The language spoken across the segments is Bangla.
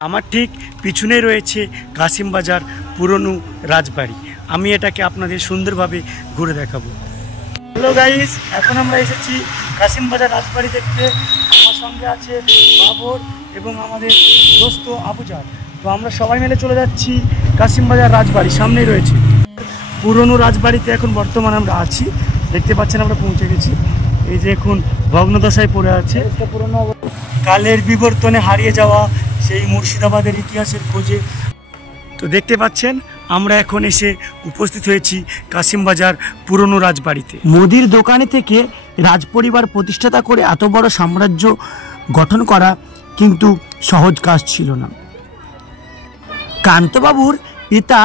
আমার ঠিক পিছনে রয়েছে কাশিমবাজার পুরনো রাজবাড়ি। আমি এটাকে আপনাদের সুন্দরভাবে ঘুরে দেখাবো। হ্যালো গাইস, এখন আমরা এসেছি কাশিমবাজার রাজবাড়ি দেখতে। আমার সঙ্গে আছে বাবর এবং আমাদের দোস্ত আবুজার। তো আমরা সবাই মিলে চলে যাচ্ছি কাশিমবাজার রাজবাড়ি। সামনেই রয়েছে পুরনো রাজবাড়িতে এখন বর্তমানে আমরা আছি। দেখতে পাচ্ছেন আমরা পৌঁছে গেছি। এই যে এখন ভগ্নদশায় পড়ে আছে। পুরনো কালের বিবর্তনে হারিয়ে যাওয়া সেই মুর্শিদাবাদের ইতিহাসের খোঁজে। তো দেখতে পাচ্ছেন আমরা এখন এসে উপস্থিত হয়েছি কাশিমবাজার পুরনো রাজবাড়িতে। মুদির দোকানে থেকে রাজপরিবার প্রতিষ্ঠাতা করে এত বড় সাম্রাজ্য গঠন করা কিন্তু সহজ কাজ ছিল না। কান্তবাবুর পিতা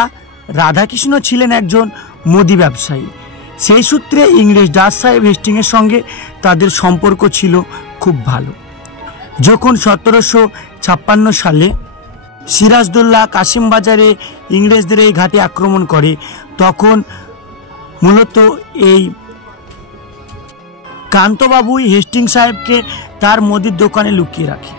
রাধাকৃষ্ণ ছিলেন একজন মুদি ব্যবসায়ী। সেই সূত্রে ইংরেজ ডাচ সাহেব হেস্টিংয়ের সঙ্গে তাদের সম্পর্ক ছিল খুব ভালো। যখন 1756 সালে সিরাজদৌল্লা কাশিমবাজারে ইংরেজদের এই ঘাটে আক্রমণ করে, তখন মূলত এই কান্তবাবুই হেস্টিং সাহেবকে তার মুদির দোকানে লুকিয়ে রাখে।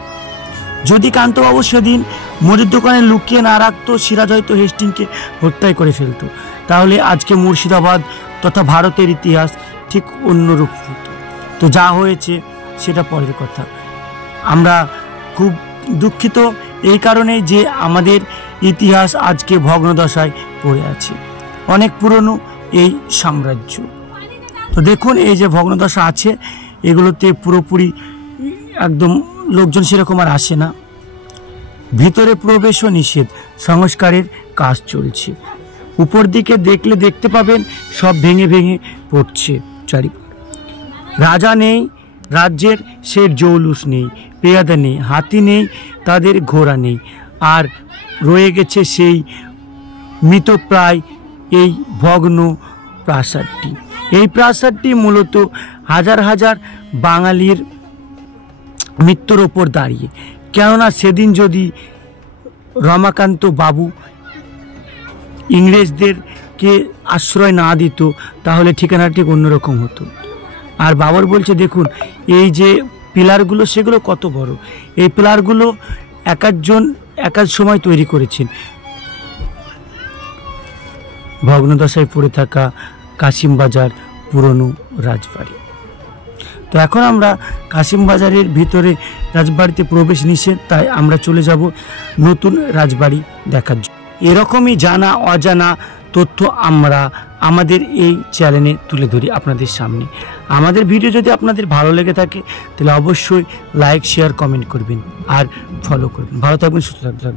যদি কান্তবাবু সেদিন মুদির দোকানে লুকিয়ে না রাখতো, সিরাজ হয়তো হেস্টিংকে হত্যাই করে ফেলতো। তাহলে আজকে মুর্শিদাবাদ তথা ভারতের ইতিহাস ঠিক অন্যরূপ হতো। তো যা হয়েছে সেটা পরের কথা। আমরা খুব দুঃখিত এই কারণে যে আমাদের ইতিহাস আজকে ভগ্নদশায় পড়ে আছে। অনেক পুরনো এই সাম্রাজ্য। তো দেখুন এই যে ভগ্নদশা আছে, এগুলোতে পুরোপুরি একদম লোকজন সেরকম আর আসে না। ভিতরে প্রবেশও নিষেধ, সংস্কারের কাজ চলছে। উপর দিকে দেখলে দেখতে পাবেন সব ভেঙে ভেঙে পড়ছে চারিপাশ। রাজা নেই, রাজ্যের সে জৌলুস নেই, পেয়াদা নেই, হাতি নেই, তাদের ঘোড়া নেই। আর রয়ে গেছে সেই মৃতপ্রায় এই ভগ্ন প্রাসাদটি। এই প্রাসাদটি মূলত হাজার হাজার বাঙালির মৃত্যুর ওপর দাঁড়িয়ে। কেননা সেদিন যদি রমাকান্ত বাবু ইংরেজদেরকে আশ্রয় না দিত, তাহলে ঠিকানা ঠিক অন্যরকম হতো। আর বাবর বলছে দেখুন এই যে পিলারগুলো, সেগুলো কত বড়। এই পিলারগুলো একজন এক সময় তৈরি করেছেন। ভগ্নদশায় পড়ে থাকা কাশিমবাজার পুরনো রাজবাড়ি। তো এখন আমরা কাশিমবাজারের ভিতরে রাজবাড়িতে প্রবেশ নিষেধ, তাই আমরা চলে যাব নতুন রাজবাড়ি দেখার জন্য। এরকমই জানা অজানা তথ্য আমরা আমাদের এই চ্যানেলে তুলে ধরি আপনাদের সামনে। আমাদের ভিডিও যদি আপনাদের ভালো লেগে থাকে তাহলে অবশ্যই লাইক, শেয়ার, কমেন্ট করবেন আর ফলো করবেন। ভালো থাকবেন, সুস্থ থাকবেন।